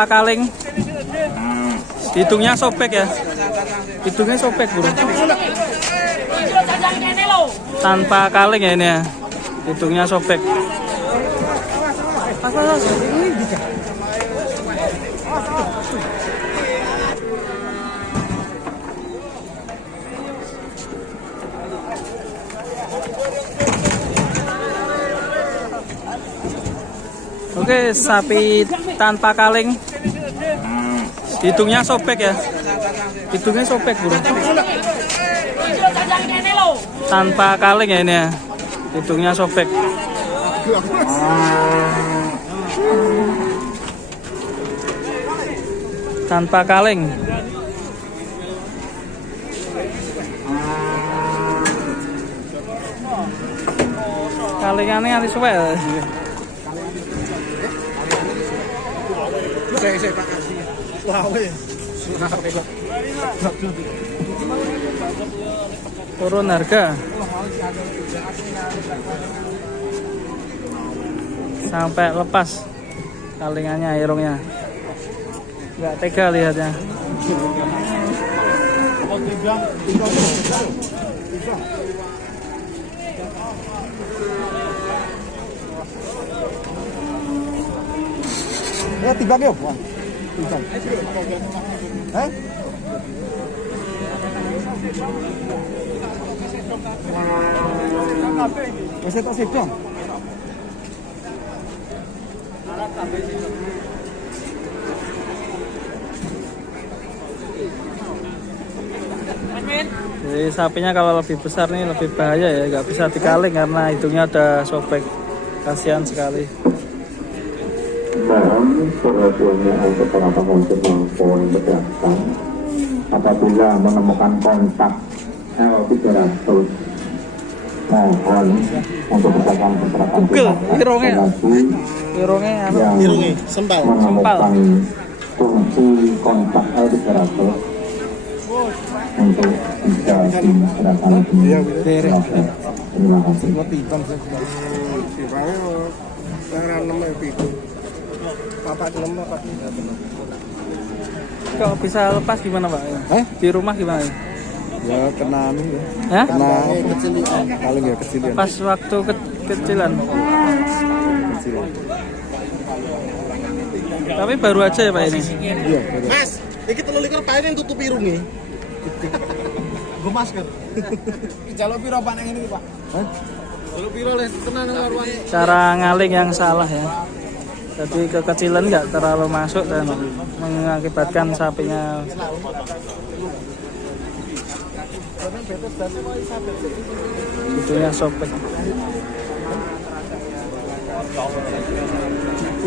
Kaleng, hidungnya sobek ya, hidungnya sobek bro. Tanpa kaleng ya ini ya, hidungnya sobek. Oke, sapi tanpa kaleng, hidungnya sobek ya, hidungnya sobek bro. Tanpa kaleng ya ini ya, hidungnya sobek. Tanpa kaleng. Kalengannya harus suwe. Saya Pak kasih. Wow. Turun harga. Sampai lepas kalengannya, irungnya. Enggak tega lihatnya. Ya timbang yuk, Bang. Timbang. Wes tak sedong. Jadi sapinya kalau lebih besar nih lebih bahaya ya, nggak bisa dikaleng karena hidungnya udah sobek. Kasihan sekali. Mohon perhatiannya untuk para pengunjung yang berdatang apabila menemukan kontak L300 mohon untuk misalkan keseratan Irungnya sempal menemukan kunci kontak L300 untuk bisa diserahkan terima kasih. Kalau bisa lepas gimana Pak? Di rumah gimana? Ya kena anu ya. Hah? Kena kecilian. Paling ya kecilian. Pas waktu kecilan. Tapi baru aja ya Pak ini. Iya, baru. Mas, iki 3 liter paene tutup irunge. Gue masker. Jaluk piro Pak nang ngene iki, Pak? Hah? Jaluk piro le tenan nang ruang. Cara ngaling yang salah ya. Jadi kekecilan nggak terlalu masuk dan mengakibatkan sapinya hidungnya sobek.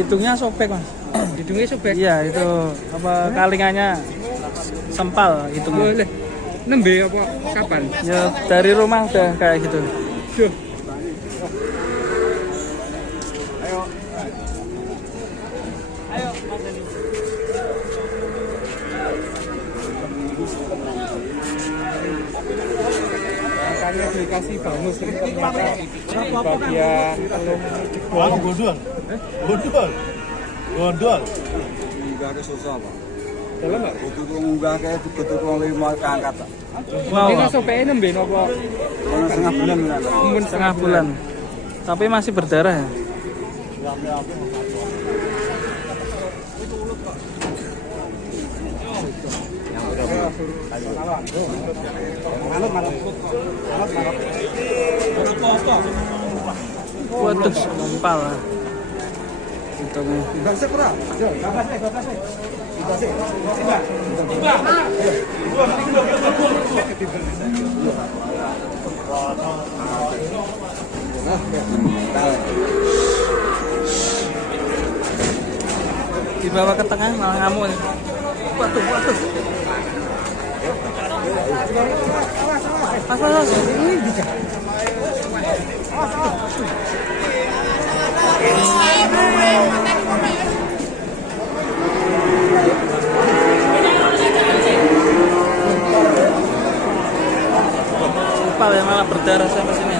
Hidungnya sobek Mas. Hidungnya sobek. Iya itu apa kalingannya sempal hidungnya. Boleh. Nembe apa kapan? Ya dari rumah udah kayak gitu. Duh. Makanya dikasih bangus ternyata bagian Gondol. Gondol. Gondol. Enggak ada susah Pak. dalam nggak? Butuh enggak kayak butuh uang 5 keangkat Pak. Mau Ini sampai nembe apa? Kalau setengah bulan enggak. Mungkin setengah bulan. Tapi masih berdarah ya. Waduh, sempal. Hidungnya. Dibawa ke tengah malah ngamuk. Waduh. Awas. Sempal ya malah berdarah sampai sini.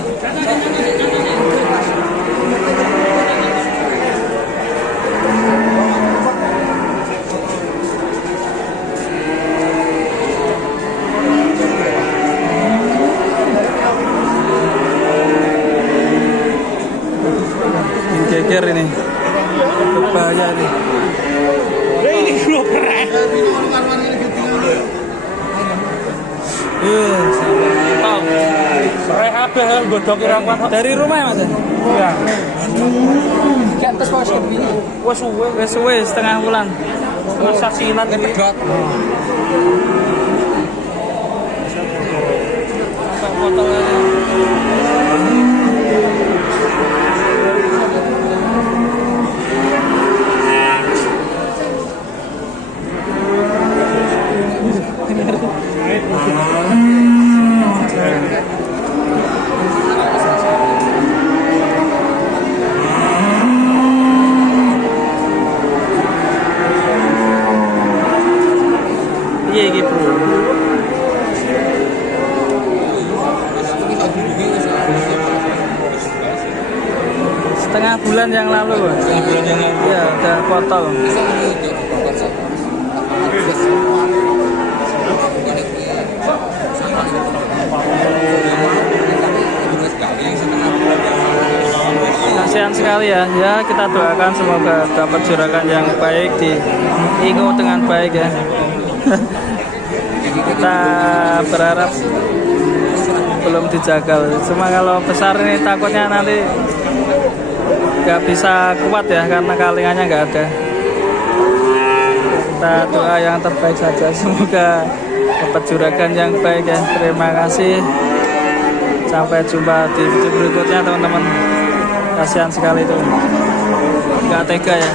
kabeh godhok ora kuat. Dari rumah ya Mas? Iya. Wes suwe setengah bulan. Setengah saksinan pedot. Sampai potong aja. Iya gitu. Setengah bulan yang lalu. Ya, udah potong. Kasihan sekali ya. Ya, kita doakan semoga dapat juragan yang baik di Ingo dengan baik ya. Kita berharap belum dijagal. Cuma kalau besar ini takutnya nanti nggak bisa kuat ya karena kalingannya nggak ada. Kita doa yang terbaik saja, semoga dapat juragan yang baik ya. Terima kasih, sampai jumpa di video berikutnya teman-teman. Kasihan sekali itu, nggak tega ya.